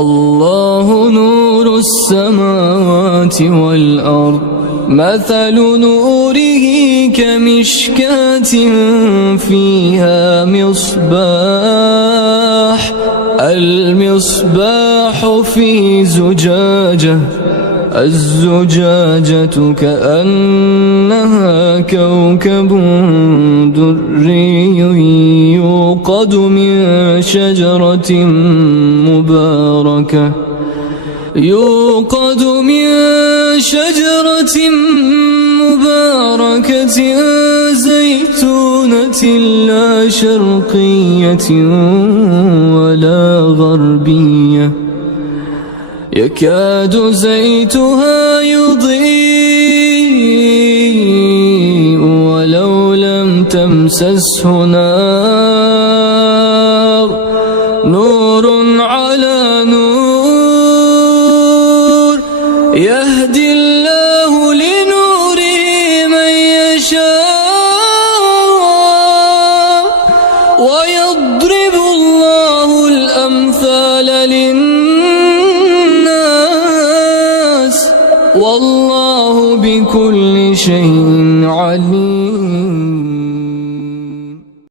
الله نور السماوات والأرض مثل نوره كمشكاة فيها مصباح المصباح في زجاجة الزجاجة كأنها كوكب دري يوقد من شجرة مباركة زيتونة لا شرقية ولا غربية يكاد زيتها يضيء ولو لم تمسسه نار نور على نور يهدي الله لنوره من يشاء ويضرب الله الأمثال للناس والله بكل شيء عليم.